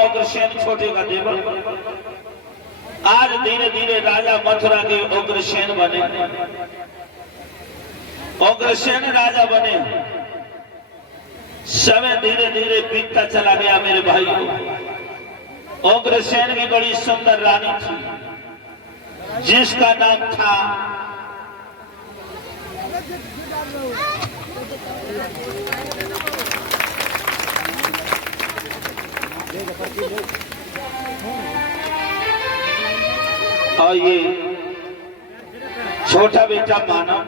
उग्रसेन छोटे का देवर आज धीरे धीरे राजा मथुरा के उग्रसेन बने। उग्रसेन राजा बने, समय धीरे धीरे बीतता चला गया मेरे भाइयों। उग्रसेन की बड़ी सुंदर रानी थी जिसका नाम था और ये छोटा बेटा मानव,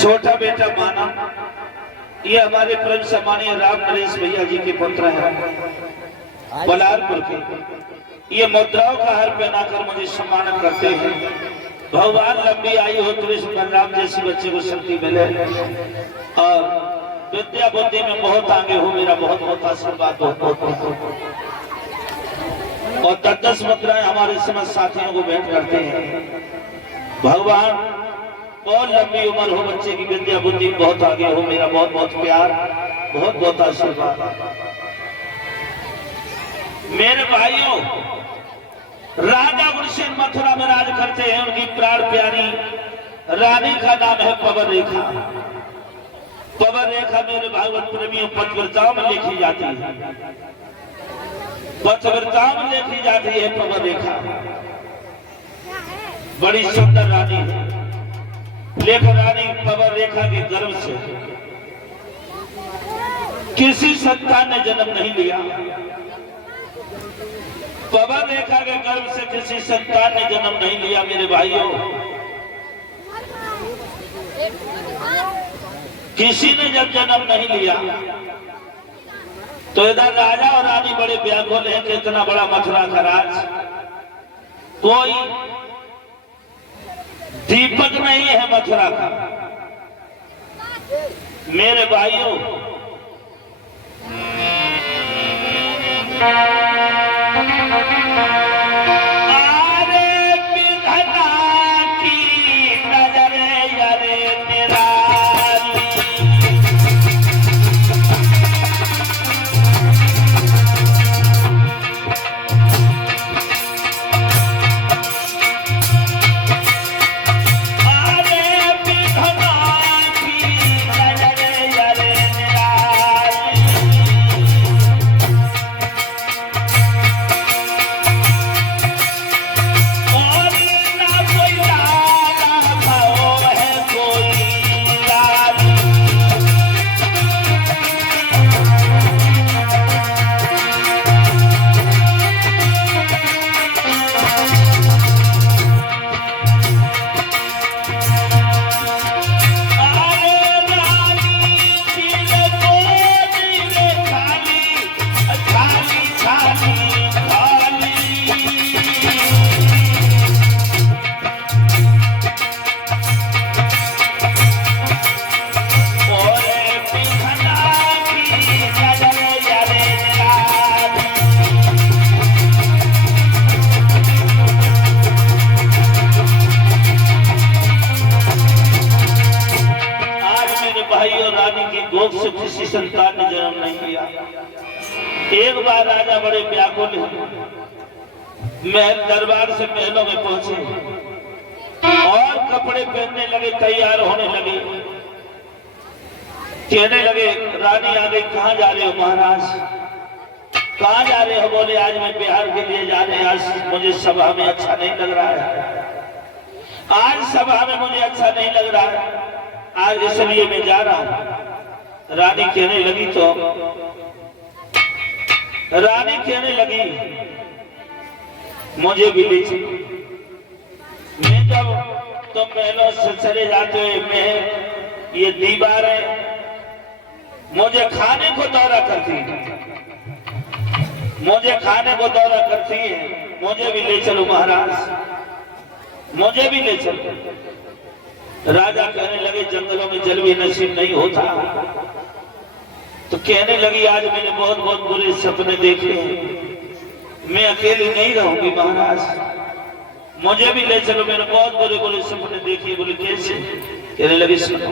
छोटा बेटा मानव ये हमारे परम सम्मानीय राम नरेश भैया जी के पुत्र हैं बलारपुर के। ये मुद्राओं का हार पहनाकर मुझे सम्मानित करते हैं। भगवान लंबी आयु हो, कृष्ण बलराम जैसी बच्चे को शक्ति मिले और विद्या बुद्धि में बहुत आगे हो। मेरा बहुत बहुत आशीर्वाद हो। और 10-10 मुद्राएं हमारे समस्त साथियों को भेंट करते हैं। भगवान बहुत लंबी उम्र हो, बच्चे की विद्या बुद्धि बहुत आगे हो। मेरा बहुत बहुत प्यार, बहुत बहुत आशीर्वाद। मेरे भाइयों, राजा उग्रसेन मथुरा में राज करते हैं। उनकी प्राण प्यारी रानी का नाम है पवन रेखा। पवन रेखा मेरे भागवत प्रेमियों पतिव्रताओं में लिखी जाती है। पतिव्रताओं में लिखी जाती है पवन रेखा। बड़ी सुंदर रानी है, लेकिन रानी पवन रेखा के गर्भ से किसी संतान ने जन्म नहीं लिया। पवन रेखा के गर्भ से किसी संतान ने जन्म नहीं लिया। मेरे भाइयों, किसी ने जब जन्म नहीं लिया तो इधर राजा और रानी बड़े व्याकुल हैं कि इतना बड़ा मथुरा का राज, कोई दीपक नहीं है मथुरा का। मेरे भाइयों, किसी संतान ने जन्म नहीं लिया। एक बार राजा बड़े व्याकुल महल दरबार से महलों में पहुंचे और कपड़े पहनने लगे, तैयार होने लगे। कहने लगे, रानी आ गई, कहाँ जा रहे हो महाराज, कहाँ जा रहे हो? बोले, आज मैं बिहार के लिए जा रहे हैं। आज मुझे सभा में अच्छा नहीं लग रहा है, आज सभा में मुझे अच्छा नहीं लग रहा है, आज इसलिए मैं जा रहा हूं। रानी कहने लगी मुझे भी ले चलो। मैं जब तुम महलों से चले जाते हो, मैं ये दीवार है मुझे खाने को दौरा करती है, मुझे खाने को दौरा करती है, मुझे भी ले चलो महाराज, मुझे भी ले चलो। राजा कहने लगे, जंगलों में जल भी नसीब नहीं होता। तो कहने लगी, आज मैंने बहुत बहुत बुरे सपने देखे हैं, मैं अकेली नहीं रहूंगी महाराज, मुझे भी ले चलो, मैंने बहुत बुरे बुरे सपने देखे। बोले, कैसे? कहने लगी, सुनो।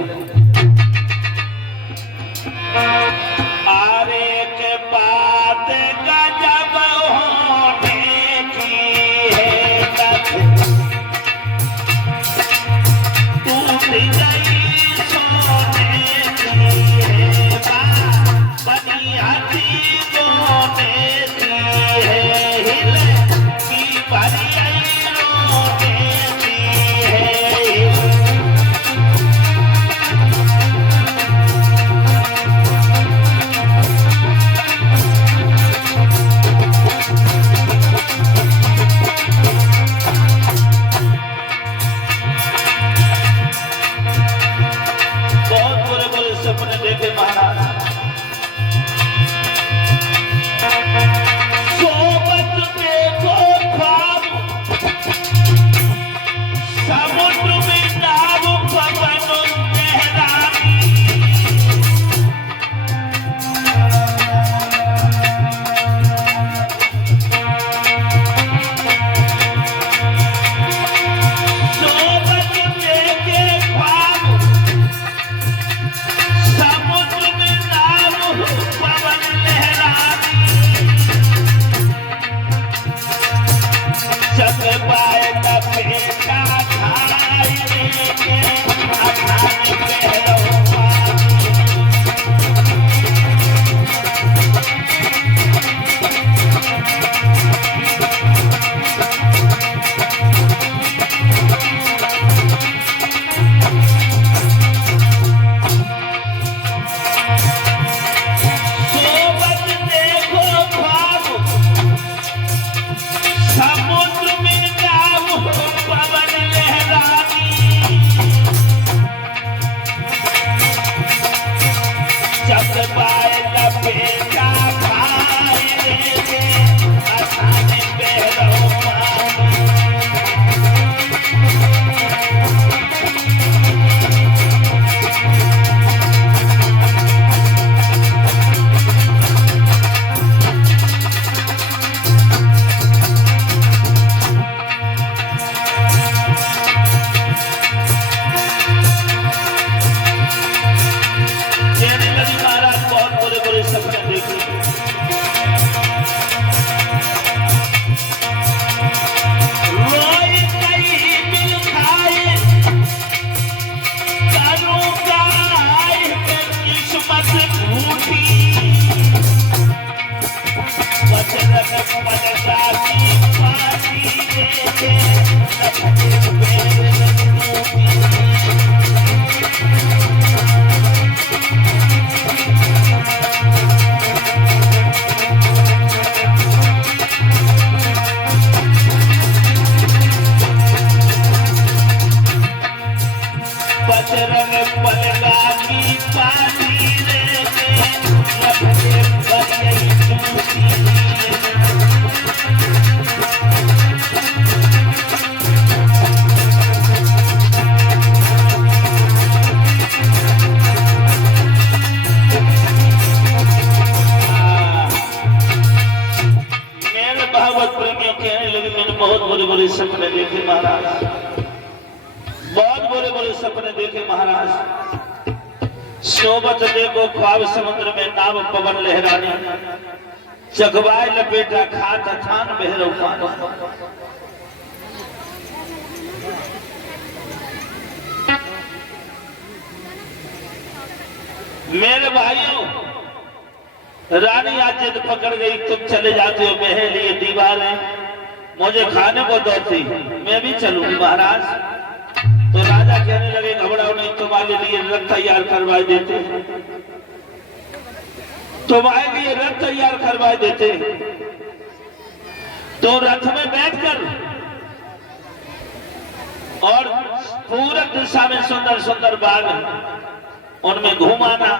बुरे बुरे सपने देखे महाराज, बहुत बुरे बुरे सपने देखे महाराज। सोबत देखो ख्वाब समुद्र में नाव पवन लहरानी, चकवाय लपेटा खात अथान बहरो पानी। मेरे भाइयों, रानी आज जिद पकड़ गई, तुम चले जाते हो, मेरे लिए दीवार है, मुझे खाने को दो थी, मैं भी चलूंगी महाराज। तो राजा कहने लगे घबराओ नहीं, तुम्हारे लिए रथ तैयार करवा देते, तुम्हारे लिए रथ तैयार करवा देते। तो रथ में बैठकर और पूरब दिशा में सुंदर सुंदर बाग, उनमें घुमाना।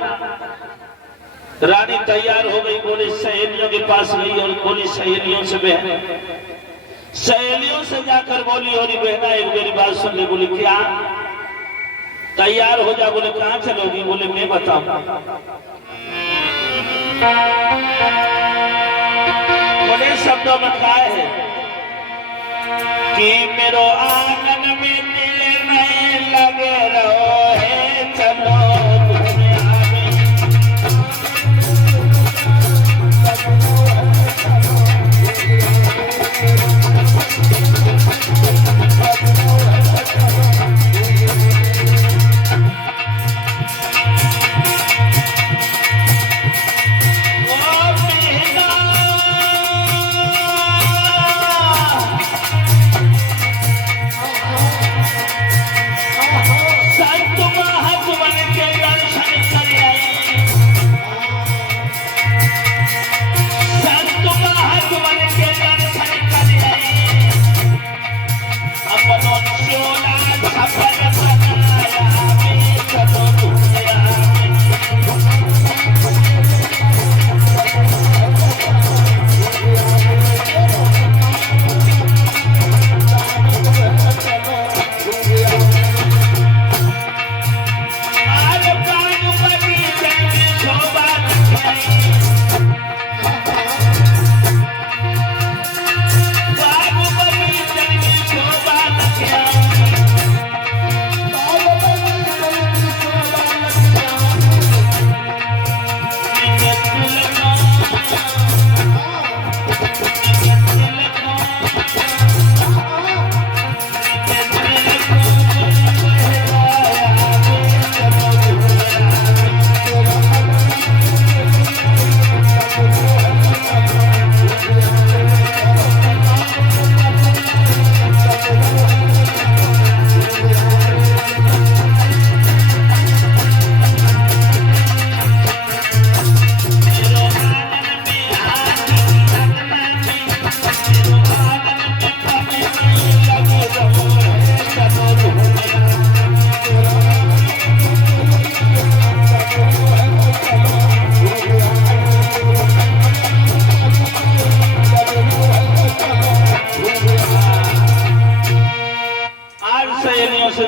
रानी तैयार हो गई, बोली सहेलियों के पास गई और बोली सहेलियों से सहेलियों से जाकर बोली, और बहना एक मेरी बात सुन ले। बोली क्या? तैयार हो जा। बोले कहां चलोगी? बोले मैं बताऊं। बोले शब्दों में क्या है कि मेरो आंगन में दिल नहीं लगे रहो है, चलो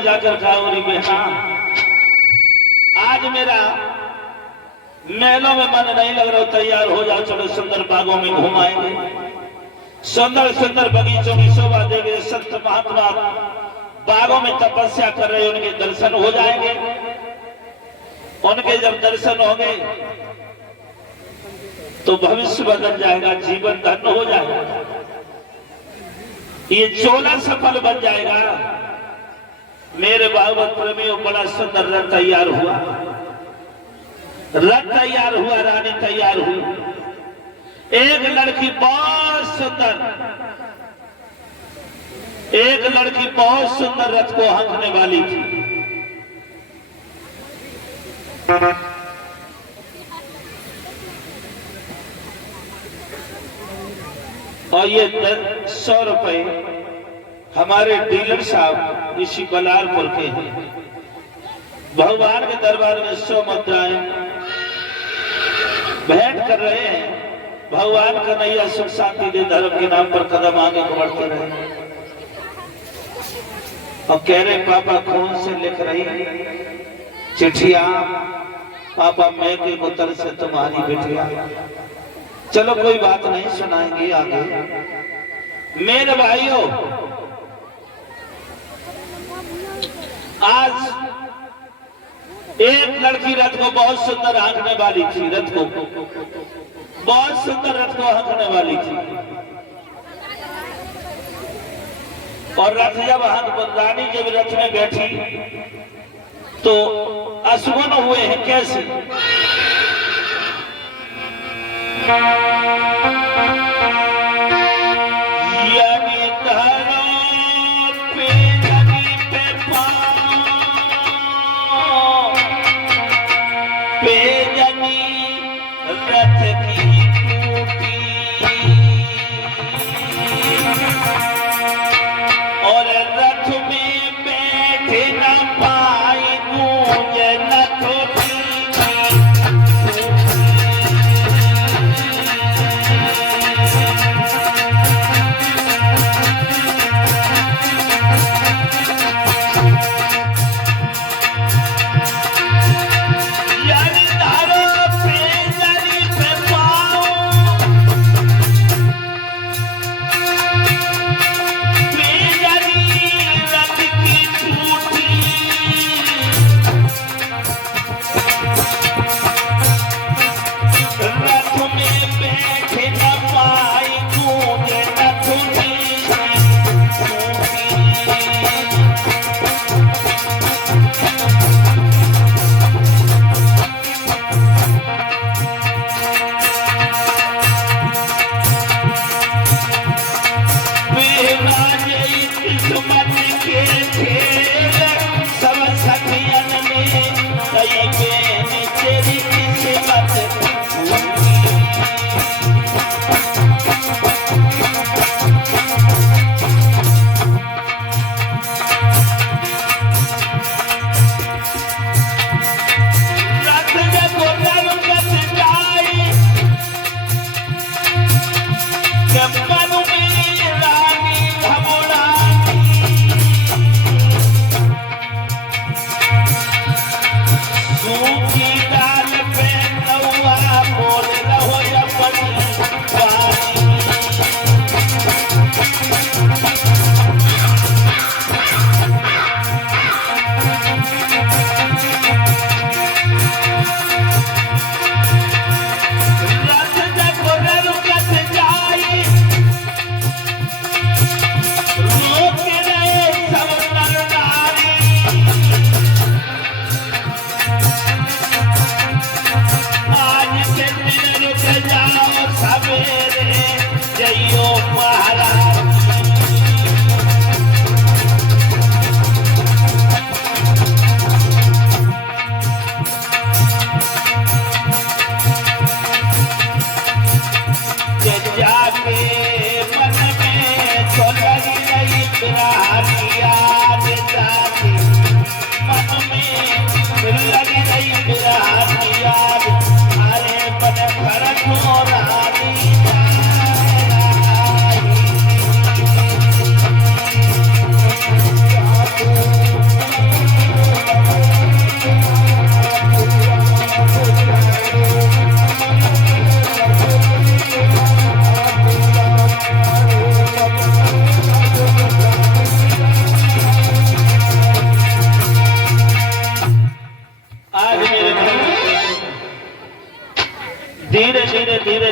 जाकर खाओरी बेटा, आज मेरा महलों में मन नहीं लग रहा, तैयार हो जाओ, चलो सुंदर बागों में घुमाएंगे, सुंदर सुंदर बगीचों की शोभा देंगे। संत महात्मा बागों में तपस्या कर रहे, उनके दर्शन हो जाएंगे। उनके जब दर्शन होंगे तो भविष्य बदल जाएगा, जीवन धन्य हो जाएगा, ये चोला सफल बन जाएगा। मेरे भागवत प्रेमियों, बड़ा सुंदर रथ तैयार हुआ, रथ तैयार हुआ, रानी तैयार हुई। एक लड़की बहुत सुंदर, एक लड़की बहुत सुंदर रथ को हाँकने वाली थी। और ये 100 रुपए हमारे डीलर साहब ऋषि बलारपुर के हैं। भगवान के दरबार में 100 मुद्राएं भेंट कर रहे हैं। भगवान का नैया सुख शांति दे, धर्म के नाम पर कदम आगे बढ़ते रहे। और कह रहे पापा खून से लिख रही चिट्ठिया, पापा मैं के पुत्र से तुम्हारी बेटिया। चलो कोई बात नहीं, सुनाएंगे आगे। मेरे भाइयों, आज एक लड़की रथ को बहुत सुंदर हाँकने वाली थी, रथ को बहुत सुंदर रथ को हाँकने वाली थी। और रथ जब रानी जब रथ में बैठी तो असुगुन हुए हैं कैसे? यानी धरा पे जनी पे पाँव पे जनी रथ की टूटी और रथ में बैठे न पाई गूंज न थोड़ी।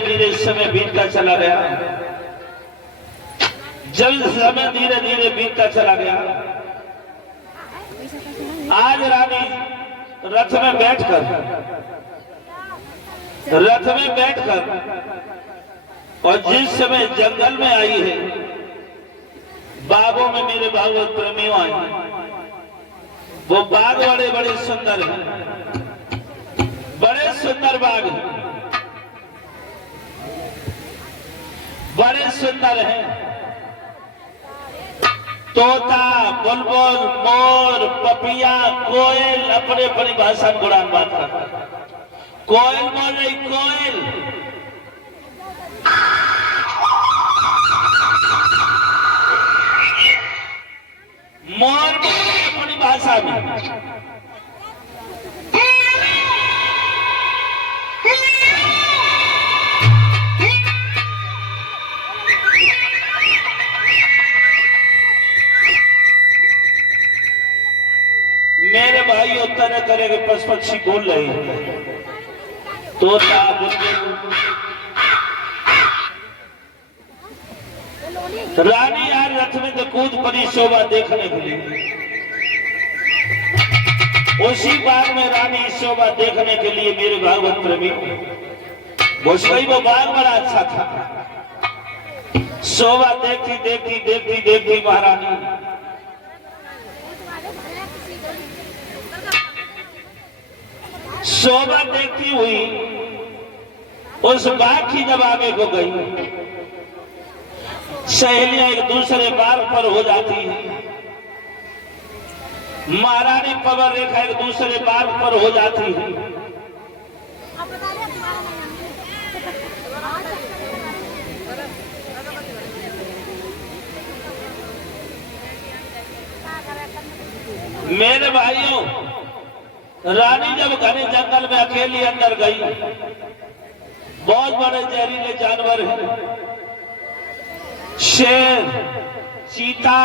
धीरे समय बीतता चला गया, जल्द समय धीरे धीरे बीतता चला गया। आज रानी रथ में बैठकर और जिस समय जंगल में आई है, बागों में मेरे भागवत प्रेमियों आए, वो बाग बड़े बड़े सुंदर हैं, बड़े सुंदर बाग हैं, बड़े सुंदर हैं। तोता, बुलबुल, मोर, पपिया, कोयल अपने अपनी भाषा में गुणान बात करता। कोयल बोल रही, कोयल मोर अपनी भाषा में, तरह के पशु पक्षी बोल रहे हैं, तोता बुलबुल। रानी यार रथ में तो कूद पड़ी शोभा देखने के लिए। उसी बाग में रानी शोभा देखने के लिए मेरे भागवत प्रेमी घुस गई। वो बाग बड़ा अच्छा था। शोभा देखती देखती देखती देखती महारानी शोभा देखती हुई उस बाग की जब आगे को गई, सहेलियां एक दूसरे बाग पर हो जाती हैं। महारानी पवन रेखा एक दूसरे बाग पर हो जाती है। मेरे भाइयों, रानी जब घने जंगल में अकेली अंदर गई, बहुत बड़े जहरीले जानवर हैं, शेर, चीता,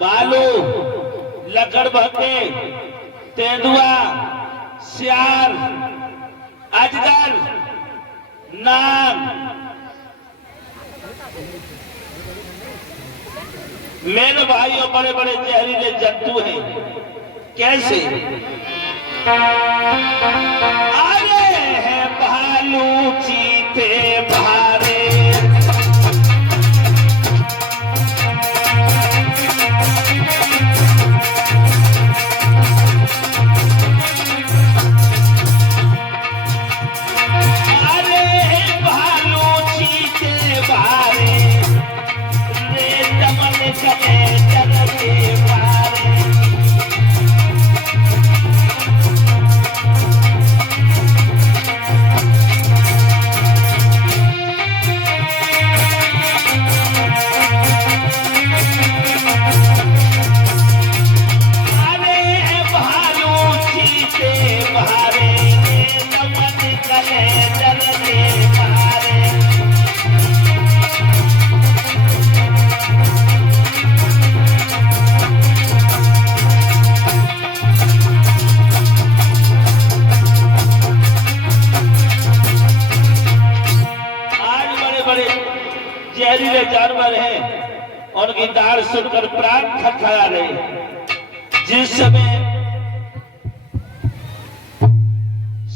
भालू, लकड़बग्घे, तेंदुआ, सियार, अजगर, नाग। मेरे भाइयों बड़े बड़े जहरीले जंतु हैं। कैसे? अरे है भालू चीते भारे, जहरीले जानवर हैं। उनकी दाढ़ सुनकर प्राण खटखटा रहे। जिस समय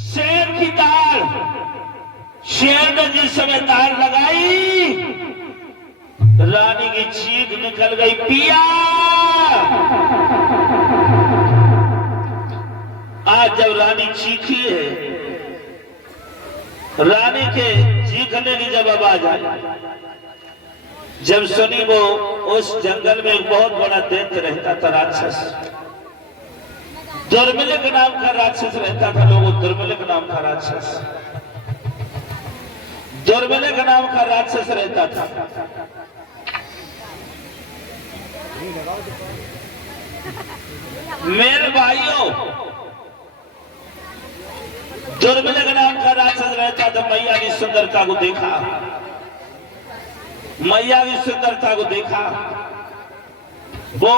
शेर की दाढ़, शेर ने जिस समय दाढ़ लगाई, रानी की चीख निकल गई, पिया। आज जब रानी चीखी है, रानी के चीखने की जब आवाज आई, जब सुनी, वो उस जंगल में एक बहुत बड़ा दैत्य रहता था, राक्षस, दुर्मिलिक नाम का राक्षस रहता था। लोगों, दुर्मिलिक नाम का राक्षस, दुर्मिलिक नाम का राक्षस रहता था। मेरे भाइयों, दुर्मिलिक नाम का राक्षस रहता था। मैया की सुंदरता को देखा, मैया की सुंदरता को देखा, वो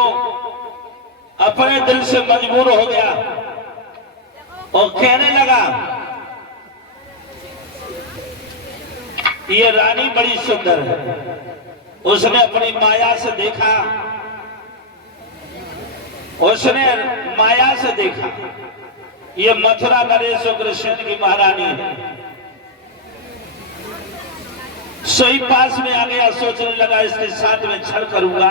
अपने दिल से मजबूर हो गया और कहने लगा, ये रानी बड़ी सुंदर है। उसने अपनी माया से देखा, उसने माया से देखा, ये मथुरा नरेश और कृष्ण की महारानी है। सोई पास में आ गया, सोचने लगा इसके साथ में छल करूंगा,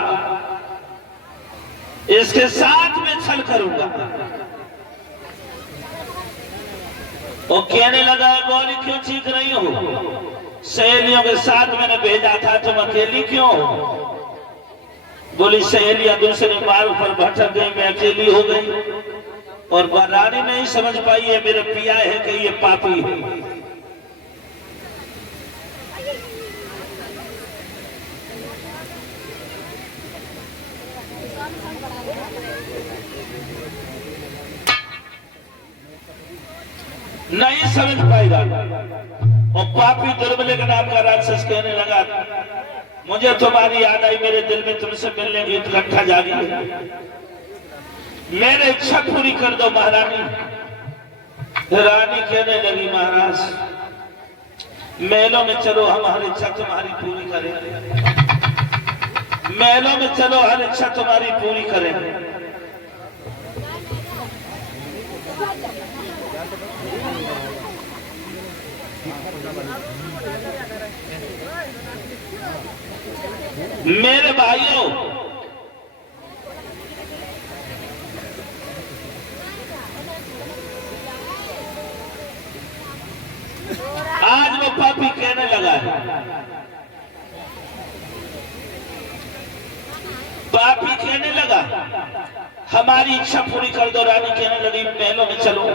इसके साथ में छल करूंगा। और कहने लगा, बोली क्यों चीख रही हो? सहेलियों के साथ मैंने भेजा था, तुम अकेली क्यों हो? बोली सहेलियां दूसरे मार्ग पर भटक गई, मैं अकेली हो गई। और रानी नहीं समझ पाई ये मेरे पिया है कि ये पापी है। नहीं समझ पाई रानी। और पापी दुर्मिलिक नाम का राक्षस कहने लगा, मुझे तुम्हारी याद आई, मेरे दिल में तुमसे मिलने की उत्कंठा जागी है। मेरे इच्छा पूरी कर दो महारानी। रानी कहने लगी महाराज महलों में चलो, हम हर इच्छा तुम्हारी पूरी करेंगे। महलों में चलो, हर इच्छा तुम्हारी पूरी करेंगे। मेरे भाइयों, आज वो पापी कहने लगा है, पापी कहने लगा हमारी इच्छा पूरी कर दो। रानी कहने लगी महलों में चलो,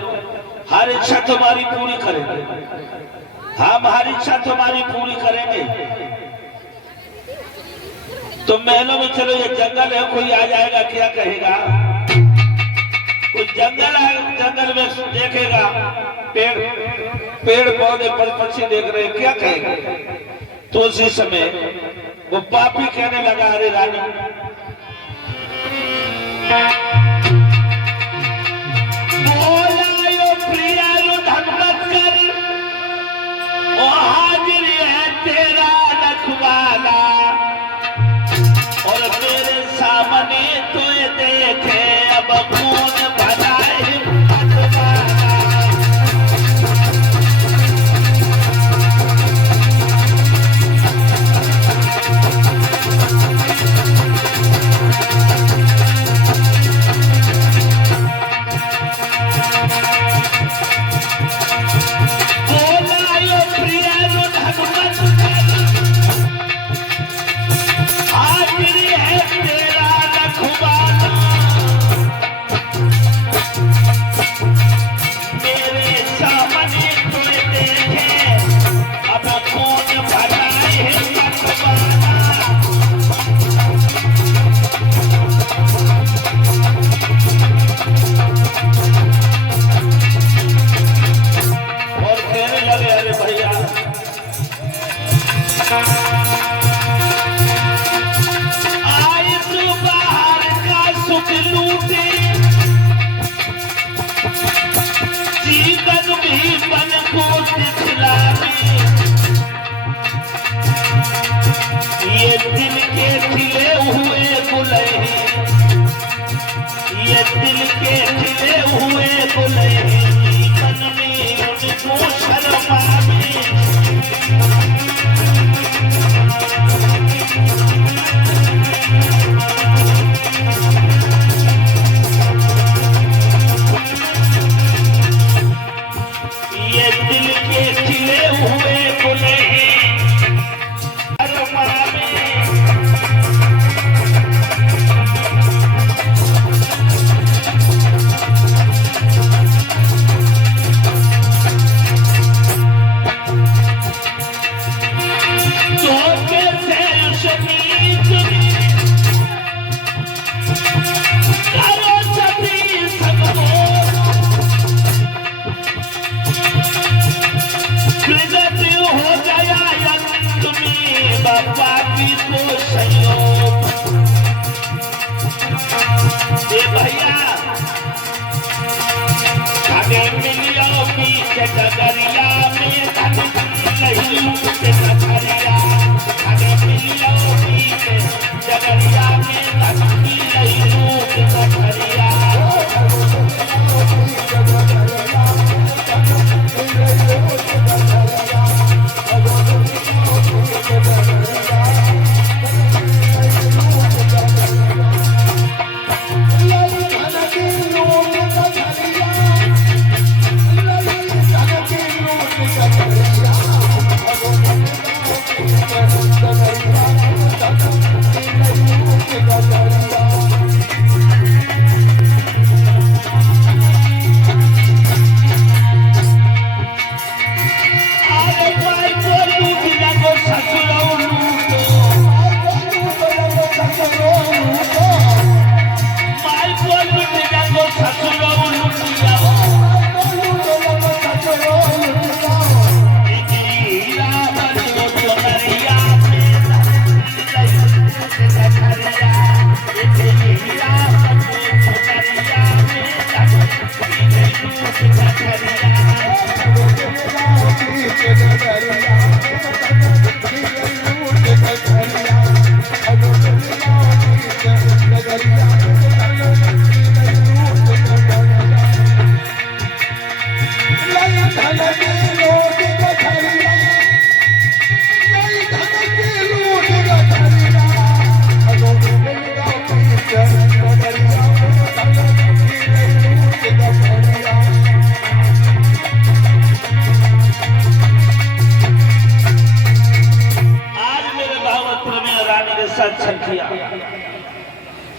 हर इच्छा तुम्हारी पूरी करेंगे, हम हर इच्छा तुम्हारी पूरी करेंगे। तो महलों में चलो, ये जंगल है, कोई आ जाएगा क्या कहेगा? कोई जंगल है, जंगल में देखेगा पेड़ पौधे पर पक्षी देख रहे हैं, क्या कहेंगे? तो उसी समय वो पापी कहने लगा अरे रानी बोलायो प्रियालो धनमत कर, वो हाजिर है तेरा रखवाला, और मेरे सामने तो ये देखे अब कौन भलाए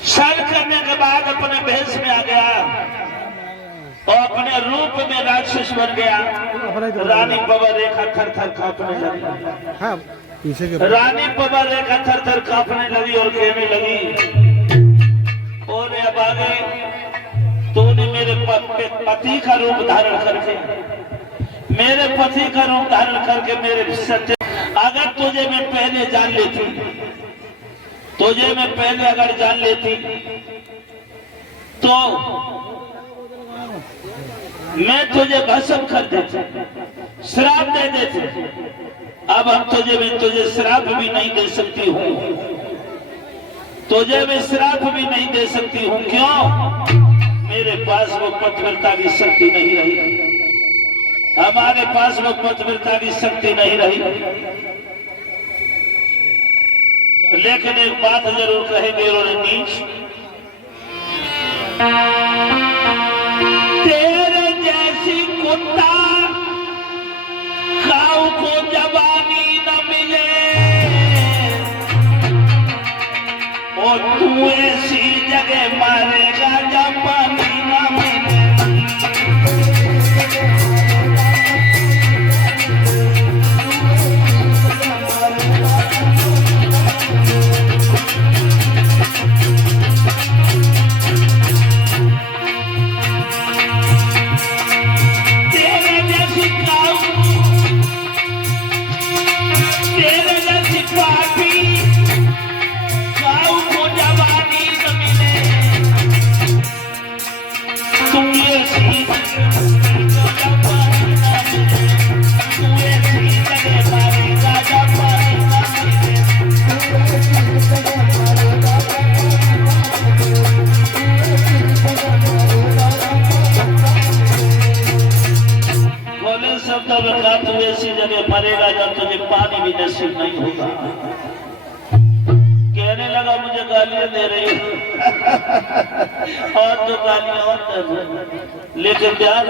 छल करने के बाद अपने भेष में आ गया और अपने रूप में राक्षस बन गया। रानी पवन रेखा थर थर कांपने लगी। रानी पवन रेखा थर थर कांपने लगी और कहने लगी, अब आगे तूने मेरे पति का रूप धारण करके मेरे पति का रूप धारण करके मेरे सत्य, अगर तुझे मैं पहले जान लेती, तुझे मैं पहले अगर जान लेती तो मैं तुझे भस्म कर देती, श्राप दे देती। अब हम तुझे श्राप भी नहीं दे सकती हूँ, तुझे मैं श्राप भी नहीं दे सकती हूँ। क्यों? मेरे पास वो पतिव्रता की शक्ति नहीं रही, हमारे पास वो पतिव्रता की शक्ति नहीं रही। लेकिन एक बात जरूर कहेंगे नीच, तेरे जैसी कुत्ता काऊ को जवानी न मिले और तू ऐसी जगह मारेगा जब पानी न मिले। तू ऐसी जगह मरेगा जब तुझे पानी भी नसीब नहीं होगा। कहने लगा मुझे गालियां दे रही और तो गालियां और दे रही, लेकिन ध्यान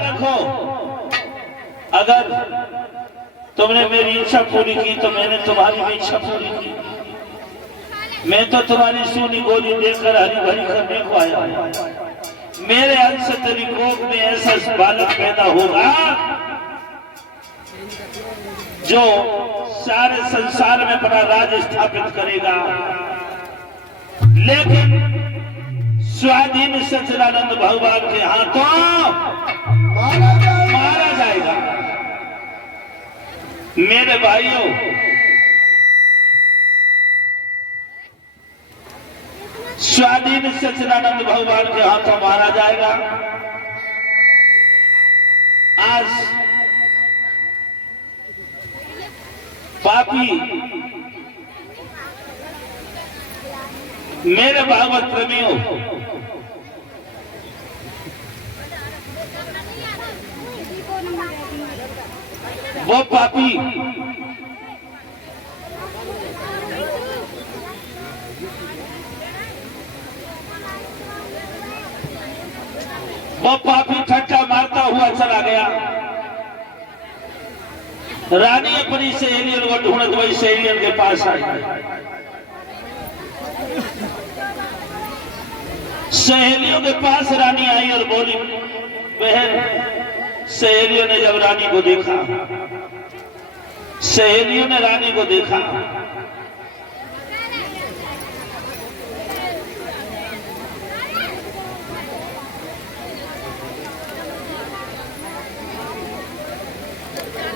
रखो, अगर तुमने मेरी इच्छा पूरी की तो मैंने तुम्हारी भी इच्छा पूरी की। मैं तो तुम्हारी सूनी गोली देकर हरी भरी करने को आया। मेरे अंश तेरी कोख में ऐसा बालक पैदा होगा जो सारे संसार में अपना राज स्थापित करेगा, लेकिन स्वाधीन सच्चिदानंद भगवान के हाथों मारा जाएगा। मेरे भाइयों, स्वाधीन सच्चिदानंद भगवान के हाथों मारा जाएगा। आज पापी मेरे भागवत प्रेमियों, वो पापी ठट्टा मारता हुआ चला गया। रानी अपनी सहेलियों को ढूंढत वही सहेलियों के पास आई। सहेलियों के पास रानी आई और बोली, बहन। सहेलियों ने जब रानी को देखा, सहेलियों ने रानी को देखा,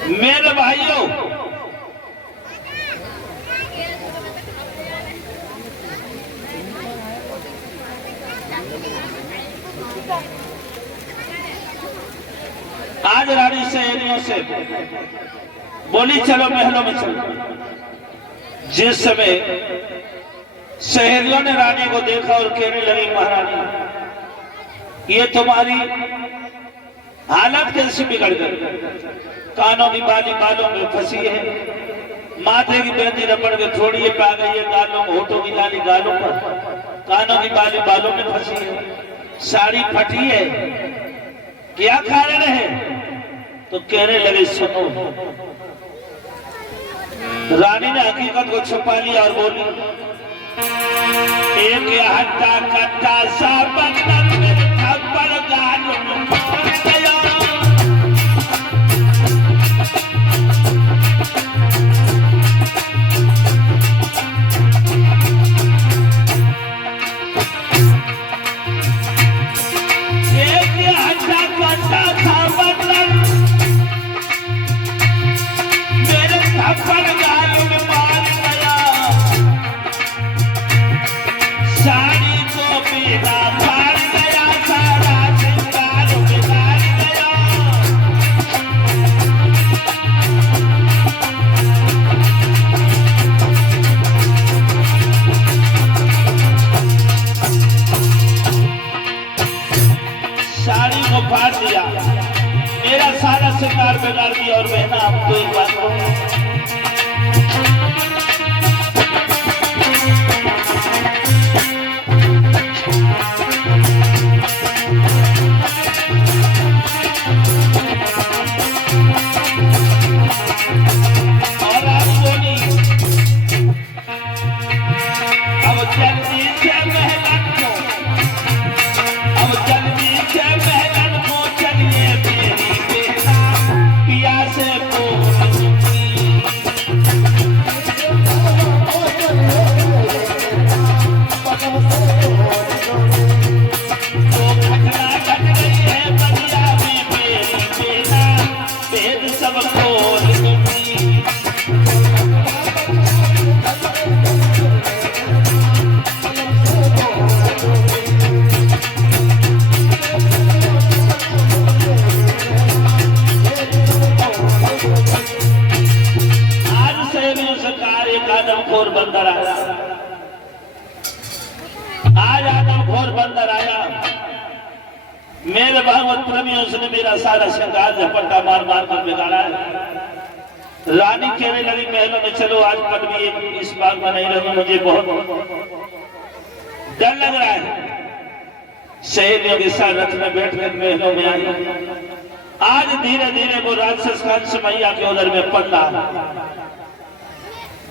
मेरे भाइयों, आज रानी सहेलियों से बोली चलो महलों में चलो। जिस समय सहेलियों ने रानी को देखा और कहने लगी महारानी ये तुम्हारी हालत कैसे बिगड़ गई, कानों की बाली बालों में फंसी है, माथे की मेहंदी रबड़ के थोड़ी पे आ गई है, गालों होठों की लाली गालों पर, कानों की बाली बालों में फंसी है, साड़ी फटी है, क्या कारण है? तो कहने लगे सुनो। रानी ने हकीकत को छुपा लिया और बोली एक हट्टा कट्टा सा बदन मेरे थप्पड़ गालों में मार गया। फाड़ दिया, मेरा सारा श्रृंगार बिगाड़ दिया। और बहना आपको एक बात कहूं, और आप बोली अब जल्दी से महलन को, अब जल्दी से महलन को चलिए मेरी बेटा पिया से घोर बंदर आया, आज आदम घोर बंदर आया। मेरे भागवत प्रेमियों उसने मेरा सारा श्रृंगार झपट्टा मार मार कर बिगाड़ा है। रानी कहने लगी महलों में चलो, आज पल भी इस बाग में नहीं रहूं, मुझे बहुत डर लग रहा है। सहेलियों के साथ रथ में बैठकर महलों में आई। आज धीरे धीरे वो राक्षस कंस मैया के उधर में पड़ रहा,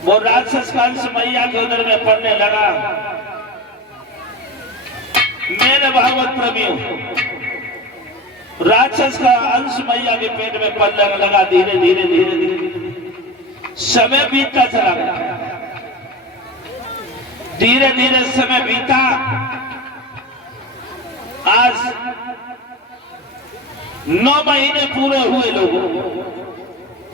वो राक्षस कंस मैया के उधर में पड़ने लगा। मेरे भागवत प्रेमियों, राक्षस का अंश मैया के पेट में पड़ने लगा। धीरे धीरे धीरे धीरे समय बीतता चला गया, धीरे धीरे समय बीता। आज 9 महीने पूरे हुए लोगों।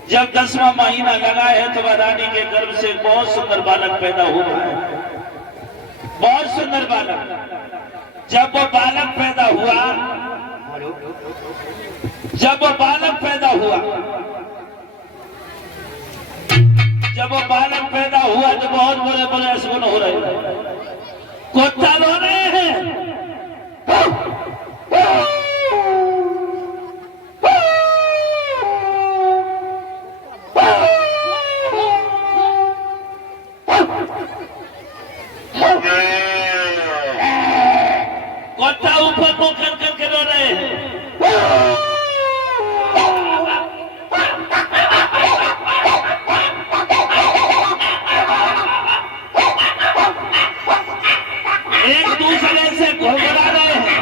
जब 10वां महीना लगा है तो रानी के गर्भ से बहुत सुंदर बालक पैदा हुआ है, बहुत सुंदर बालक। जब वो बालक पैदा हुआ, जब वो बालक पैदा हुआ, जब वो बालक पैदा हुआ तो बहुत बड़े बड़े सुन हो रहे हैं, कुत्ता रो रहे हैं। कुत्ता ऊपर मुंह कर करके रो रहे हैं। एक दूसरे से घुड़घुड़ा रहे हैं।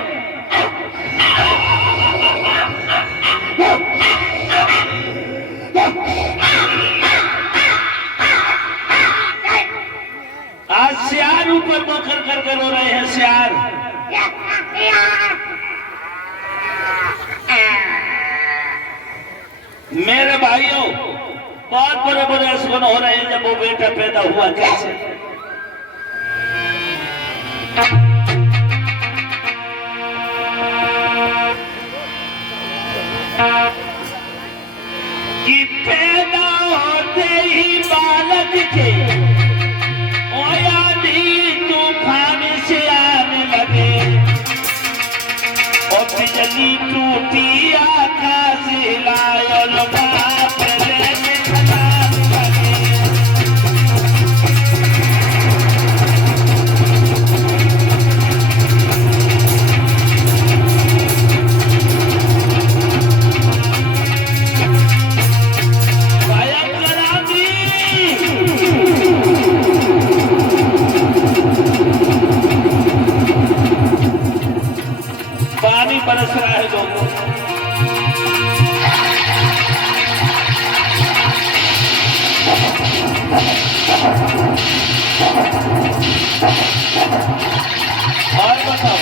आज सियार ऊपर मुंह कर करके रो रहे हैं। सियार मेरे भाइयों, बहुत बड़े बड़े असगुन हो रहे हैं। जब वो बेटा पैदा हुआ कैसे, और बताओ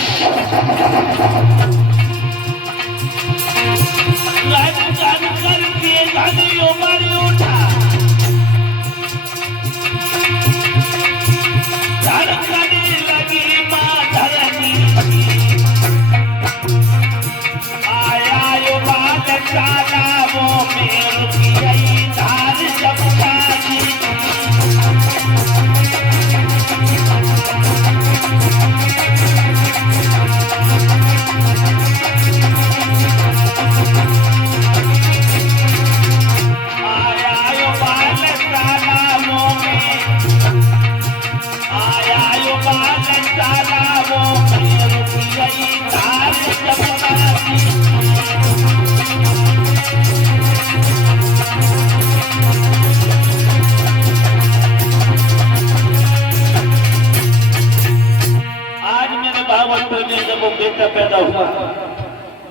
राजन करके गालियों मारी उठा धड़कने लगी माँ धरनी आया यो बाल तालाबों में रुकी गई धार जमुना की जब वो बेटा पैदा हुआ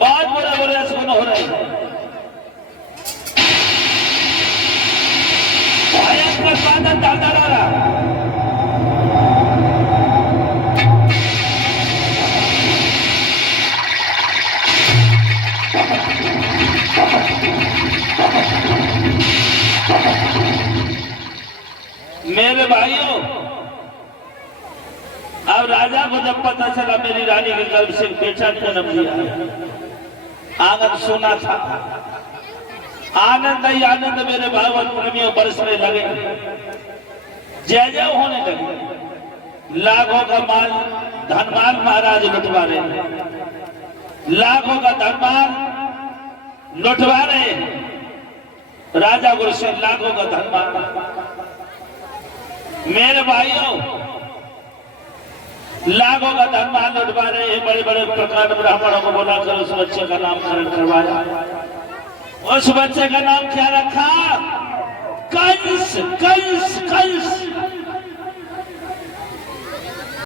बहुत बड़ा बड़ा सुन हो रहा है भयंकर बादल डालता रहा मेरे भाइयों अब राजा को जब पता चला मेरी रानी के गर्भ से बेटा जन्म लिया आंगन सुना था आनंद ही आनंद मेरे भागवत प्रेमियों बरसने लगे जय जय होने लगे लाखों का माल धनमाल महाराज लुटवा रहे लाखों का धनमाल लुटवा रहे राजा गुरुसेन लाखों का धनमाल मेरे भाइयों लाखों का धनमाल लुटवा रहे हैं बड़े बड़े प्रकांड ब्राह्मणों को बुलाकर उस बच्चे का नामकरण करवाया उस बच्चे का नाम क्या रखा कंस कंस कंस